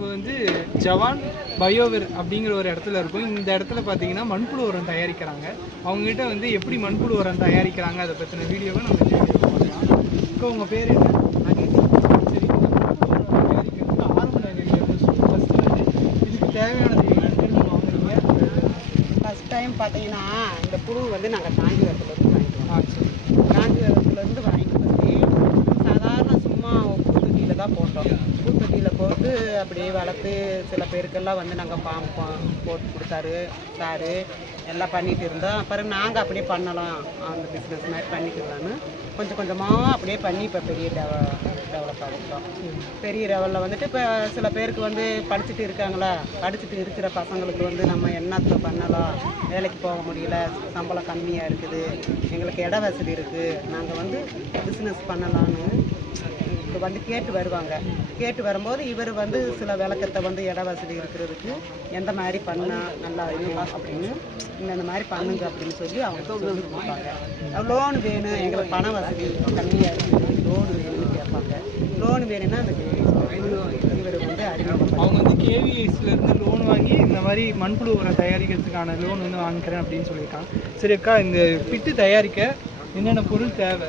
இப்போ வந்து ஜவான் பயோவர் அப்படிங்கிற ஒரு இடத்துல இருக்கும். இந்த இடத்துல பார்த்தீங்கன்னா மண்புழு உரம் தயாரிக்கிறாங்க. அவங்ககிட்ட வந்து எப்படி மண்புழு உரம் தயாரிக்கிறாங்க அதை பற்றின வீடியோவை நம்ம பார்க்கலாம். இப்போ உங்கள் பேர் என்ன? இதுக்கு தேவையானது ஃபஸ்ட் டைம் பார்த்தீங்கன்னா இந்த புழு வந்து நாங்கள் காஞ்சிபுரத்துலேருந்து வாங்கிட்டு வரோம். காஞ்சிபுரத்துலேருந்து வாங்கிட்டு வந்து சாதாரண சும்மா பூத்தொட்டியில் தான் போட்டோம். வந்து அப்படியே வளர்த்து சில பேருக்கெல்லாம் வந்து நாங்கள் பாம்பு போட்டு கொடுத்தாரு சாரு எல்லாம் பண்ணிகிட்டு இருந்தோம். அப்புறம் நாங்கள் அப்படியே பண்ணலாம். அந்த பிஸ்னஸ் மாதிரி பண்ணிக்கலான்னு கொஞ்சம் கொஞ்சமாக அப்படியே பண்ணி இப்போ பெரிய டெவ டெவலப் ஆகிட்டோம். பெரிய லெவலில் வந்துட்டு இப்போ சில பேருக்கு வந்து படிச்சுட்டு இருக்காங்களா? படிச்சுட்டு இருக்கிற பசங்களுக்கு வந்து நம்ம என்னத்தை பண்ணலாம்? வேலைக்கு போக முடியல சம்பளம் கம்மியாக இருக்குது எங்களுக்கு இட வசதி இருக்குது நாங்கள் வந்து பிஸ்னஸ் பண்ணலான்னு வந்து கேட்டு வருவாங்க. கேட்டு வரும்போது இவர் வந்து சில விளக்கத்தை வந்து இட வசதி இருக்கிறதுக்கு எந்த மாதிரி பண்ணால் நல்லா இருக்கும் அப்படின்னு இந்த மாதிரி பண்ணுங்க அப்படின்னு சொல்லி அவங்க கொடுப்பாங்க. லோன் வேணும் எங்களுக்கு பண வசதி கம்மியாக இருக்குது லோன் வேணும்னு கேட்பாங்க. லோன் வேணும்னா அந்த இவர் வந்து அறிமுகம் அவங்க வந்து இருந்து லோன் வாங்கி இந்த மாதிரி மண்புழு உரம் தயாரிக்கிறதுக்கான லோன் வந்து வாங்கிக்கிறேன் அப்படின்னு சொல்லியிருக்காங்க. சரி அக்கா இந்த பிட்டு தயாரிக்க என்னென்ன பொருள் தேவை?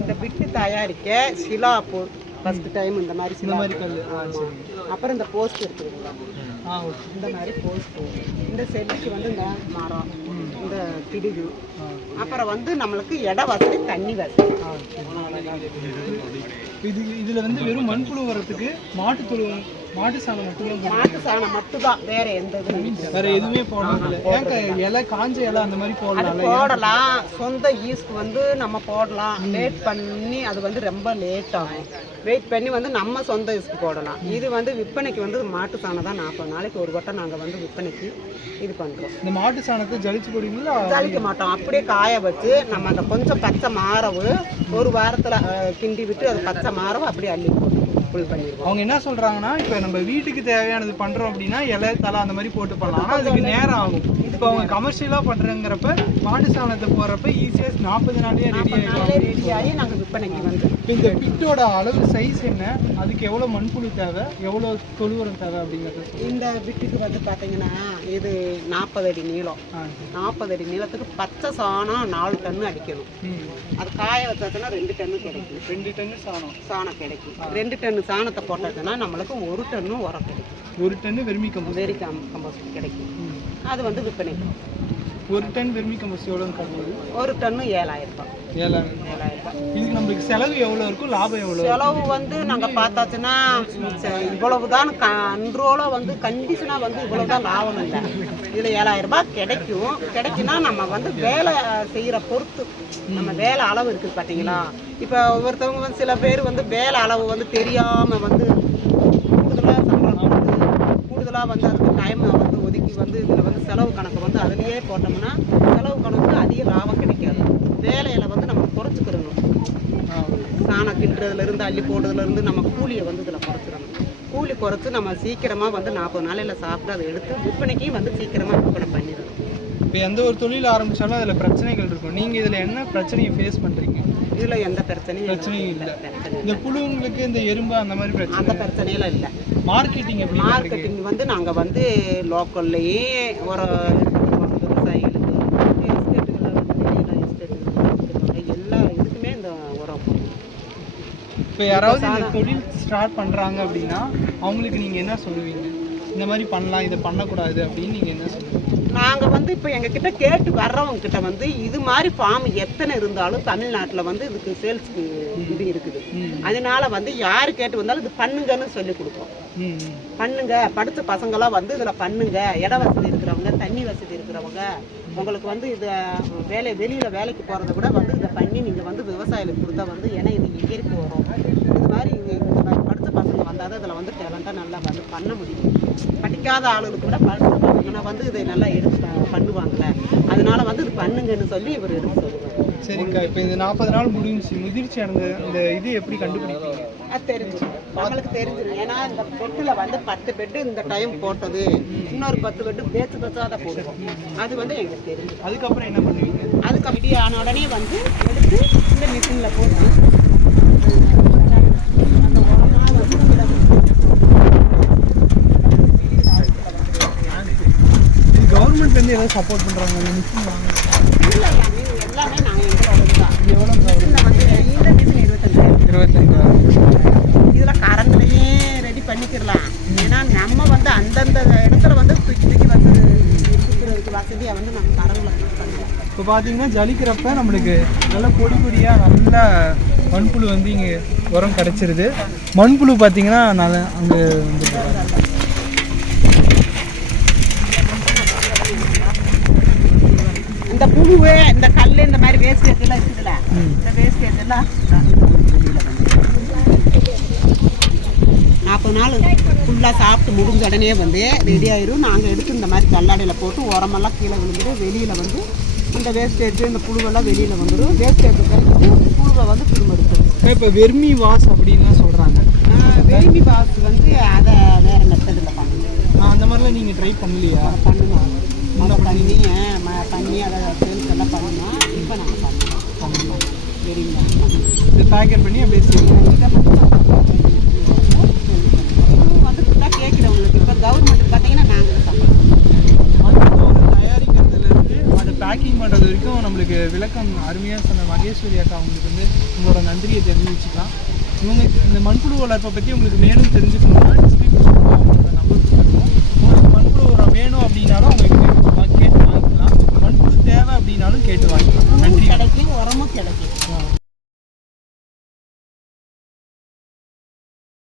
இந்த பிட்டு தயாரிக்க சிலா போ ஃபர்ஸ்ட் டைம் இந்த மாதிரி இந்த மாதிரி கல் அப்புறம் இந்த போஸ்ட் இருக்குதுங்களா இந்த மாதிரி போஸ்ட் இந்த செடிக்கு வந்து இந்த மரம் இந்த பிடுகு. அப்புறம் வந்து நம்மளுக்கு இட வசதி தண்ணி வசதி. இது இதில் வந்து வெறும் மண்புழு உரத்துக்கு மாட்டு தொழு மாட்டு சாணம் போடுறீங்க. மாட்டு சாணம் மட்டும்தான் வேற எந்த இதுவும். வேற எதுவுமே ஏன்க்கா இலை காஞ்ச இலை அந்த மாதிரி அது போடலாம்ல? போடலாம். சொந்த ஈஸ்க்கு வந்து நம்ம போடலாம். லேட் பண்ணி அது வந்து ரொம்ப லேட் ஆகும். வெயிட் பண்ணி வந்து நம்ம சொந்த ஈஸ்க்கு போடலாம். இது வந்து விற்பனைக்கு வந்து மாட்டு சாணம் தான் நாற்பது நாளைக்கு ஒரு வட்டம் நாங்கள் வந்து விற்பனைக்கு இது பண்ணுறோம் இந்த மாட்டு சாணத்தை ஜலிச்சு போடுவீங்களா? ஜலிக்க மாட்டோம். அப்படியே காய வச்சு நம்ம அந்த கொஞ்சம் பச்சை மாறவு ஒரு வாரத்தில் கிண்டி விட்டு அது பச்சை மாறவு அப்படியே அள்ளி ஃபுல் பண்ணிடுவோம் அவங்க என்ன சொல்றாங்கன்னா இப்போ நம்ம வீட்டுக்கு தேவையானது பண்றோம் அப்படின்னா இலை தலை அந்த மாதிரி போட்டு பண்ணலாம். ஆனா அதுக்கு நேரம் ஆகும். இப்போ அவங்க கமர்ஷியலாக பண்றங்கிறப்ப மாட்டு சாணத்தை போடுறப்ப ஈஸியாக நாற்பது நாள்லயே ரெடி ஆகிடும் நாளே ரெடி ஆகி நாங்கள் விற்பனைக்கு வந்து. இப்போ இந்த பிட்டோட அளவு சைஸ் என்ன? அதுக்கு எவ்வளோ மண்புழு தேவை? எவ்வளோ தொழு உரம் தேவை அப்படிங்கிறத. இந்த வீட்டுக்கு வந்து பார்த்தீங்கன்னா இது நாற்பது அடி நீளம். நாற்பது அடி நீளத்துக்கு பச்சை சாணம் நாலு டன்னு அடிக்கணும். அது காய வச்சாச்சுன்னா ரெண்டு டன்னு கிடைக்கும். ரெண்டு டன்னு சாணம். சாணம் கிடைக்கும். ரெண்டு டன்னு சாணத்தை போட்டாச்சுன்னா நம்மளுக்கு ஒரு டன்னு உரம் கிடைக்கும். ஒரு டன்னு வெர்மி கம்போஸ்ட் கம்போஸ்ட் கிடைக்கும். அது வந்து விற்பனைக்கு. ஒரு டன் வெர்மி கம்போஸ்ட் எவ்வளோன்னு கட்டுறது ஒரு டன்னு ஏழாயிரம் ரூபாய். ஏழாயிரம். ஏழாயிரம் ரூபாய். இதுக்கு நம்மளுக்கு செலவு எவ்வளோ இருக்கும் லாபம் எவ்வளோ செலவு வந்து நாங்கள் பார்த்தாச்சுன்னா இவ்வளவுதான் க அன்றோல வந்து கண்டிஷனாக வந்து இவ்வளவுதான் லாபம் இல்லை. இதில் ஏழாயிரம் ரூபாய் கிடைக்கும். கிடைக்குன்னா நம்ம வந்து வேலை செய்கிற பொறுத்து நம்ம வேலை அளவு இருக்குது பார்த்தீங்களா இப்போ ஒவ்வொருத்தவங்க வந்து சில பேர் வந்து வேலை அளவு வந்து தெரியாமல் வந்து கூடுதலாக சம்பளம் கூடுதலாக வந்து அதுக்கு டைம் வந்து ஒதுக்கி வந்து இதில் வந்து செலவு கணக்கு வந்து அதுலேயே போட்டோம்னா செலவு கணக்கு அதிக லாபம் கிடைக்காது. வேலையில் வந்து நம்ம குறைச்சிக்கிறணும். சாணம் கிண்டுறதுலேருந்து அள்ளி போடுறதுலேருந்து நம்ம கூலியை வந்து இதில் குறைச்சிடணும். கூலி குறைச்சி நம்ம சீக்கிரமாக வந்து நாற்பது நாளையில் சாப்பிட்டு அதை எடுத்து விற்பனைக்கு வந்து சீக்கிரமாக விற்பனை பண்ணிடணும். இப்போ எந்த ஒரு தொழில் ஆரம்பிச்சாலும் அதில் பிரச்சனைகள் இருக்கும். நீங்கள் இதில் என்ன பிரச்சனையை ஃபேஸ் பண்ணுறீங்க இதில் எந்த பிரச்சனையும் பிரச்சனையும் இல்லை. இந்த புழுங்களுக்கு இந்த எறும்பு அந்த மாதிரி பிரச்சனை அந்த பிரச்சனையெல்லாம் இல்லை. மார்க்கெட்டிங் எப்படி? மார்க்கெட்டிங் வந்து நாங்கள் வந்து லோக்கல்லையே ஒரு. இப்போ யாராவது இந்த தொழில் ஸ்டார்ட் பண்ணுறாங்க அப்படின்னா அவங்களுக்கு நீங்கள் என்ன சொல்லுவீங்க? இந்த மாதிரி பண்ணலாம் இதை பண்ணக்கூடாது அப்படின்னு நீங்கள் என்ன சொல்லுவீங்க நாங்கள் வந்து இப்போ எங்ககிட்ட கேட்டு வர்றவங்க கிட்ட வந்து இது மாதிரி ஃபார்ம் எத்தனை இருந்தாலும் தமிழ்நாட்டில் வந்து இதுக்கு சேல்ஸ்க்கு இது இருக்குது. அதனால வந்து யார் கேட்டு வந்தாலும் இது பண்ணுங்கன்னு சொல்லி கொடுப்போம். பண்ணுங்க. படித்த பசங்களாம் வந்து இதில் பண்ணுங்க. இட வசதி இருக்கிறவங்க தண்ணி வசதி இருக்கிறவங்க உங்களுக்கு வந்து இதை வேலை வெளியில் வேலைக்கு போகிறத விட வந்து இதை பண்ணி நீங்கள் வந்து விவசாயிகளுக்கு கொடுத்தா வந்து ஏன்னா இது இயற்கை வரும் இது மாதிரி இங்கே இந்த மாதிரி படித்த பசங்க வந்தால் தான் இதில் வந்து டேலண்ட்டாக நல்லா வந்து பண்ண முடியும். படிக்காத ஆளுகளுக்கு கூட பசங்கன்னா வந்து இதை நல்லா எடுத்து ப- பண்ணுவாங்கல்ல. அதனால வந்து இது பண்ணுங்கன்னு சொல்லி இவர் எடுத்து சொல்லுவார் சரிக்கா இப்போ இந்த நாற்பது நாள் முடிஞ்சுச்சு. முதிர்ச்சி அடைந்த இந்த இது எப்படி கண்டுபிடிப்பீங்க? அது தெரிஞ்சிடும் நம்மளுக்கு தெரிஞ்சிடும் ஏன்னா இந்த பெட்டில் வந்து பத்து பெட்டு இந்த டைம் போட்டது. இன்னொரு பத்து பெட்டு பேச்சு பேச்சாக தான் போடுவோம். அது வந்து எங்களுக்கு தெரிஞ்சிடும் அதுக்கப்புறம் என்ன பண்ணுவீங்க? அதுக்கு அப்படி ஆன உடனே வந்து எடுத்து இந்த மிஷினில் போட்டு அந்த உரமா வந்து கீழே இருந்து ஏதாவது சப்போர்ட் பண்ணுறாங்க மிஷின் வாங்க. எல்லாமே நாங்கள் எவ்வளோ வந்து இந்த மிஷின் இருபத்தஞ்சாயிரம் இருபத்தஞ்சாயிரம் இதில் ரெடி பண்ணிக்கிடலாம் ஏன்னா நம்ம வந்து அந்தந்த இடத்துல வந்து தூக்கி தூக்கி வந்து சுற்றுறதுக்கு வசதியாக வந்து நம்ம கரண்டில் இப்போ பார்த்தீங்கன்னா ஜலிக்கிறப்ப நம்மளுக்கு நல்ல பொடி பொடியாக நல்ல மண்புழு வந்து இங்கே உரம் கிடச்சிருது. மண்புழு பார்த்தீங்கன்னா நல்ல அங்கே வந்து இந்த புழுவு இந்த கல் இந்த மாதிரி வேஸ்டேஜ் எல்லாம் இருக்குதுல்ல. இந்த வேஸ்டேஜ் எல்லாம் நாற்பது நாள் ஃபுல்லாக சாப்பிட்டு முடிஞ்ச உடனே வந்து ரெடி ஆயிரும். நாங்கள் எடுத்து இந்த மாதிரி கல்லாடையில் போட்டு உரமெல்லாம் கீழே விழுந்துடும் வெளியில் வந்து இந்த வேஸ்டேஜ் இந்த புழுவெல்லாம் வெளியில் வந்துடும் வேஸ்டேஜ் கழிச்சு புழுவை வந்து திரும்ப எடுத்துரும் இப்போ வெர்மி வாஸ் அப்படின்லாம் சொல்கிறாங்க வெறுமி பாஸ் வந்து அதை வேறு மெத்தடில் பண்ணணும் அந்த மாதிரிலாம் நீங்கள் ட்ரை பண்ணலையா? பண்ணணும் அதை பண்ணி ம- பண்ணி அதை சேல்ஸ் எல்லாம் பண்ணணும் இப்போ நாங்கள் பண்ணணும் பண்ணணும் வெறும் பேக்கெட் பண்ணி அப்படியே செய்யணும் வந்து ஃபுல்லாக கேட்குறவங்களுக்கு இப்போ கவர்மெண்ட் பார்த்தீங்கன்னா நாங்கள் சம்பளம் மண்புழு உரம் அதை பேக்கிங் பண்ணுறது வரைக்கும் நம்மளுக்கு விளக்கம் அருமையாக சொன்ன மகேஸ்வரி அக்கா அவங்களுக்கு வந்து உங்களோட நன்றியை தெரிஞ்சு வச்சுக்கலாம் இவங்க இந்த மண்புழு வளர்ப்பை பற்றி உங்களுக்கு மேலும் தெரிஞ்சுக்கணும்னா sociología.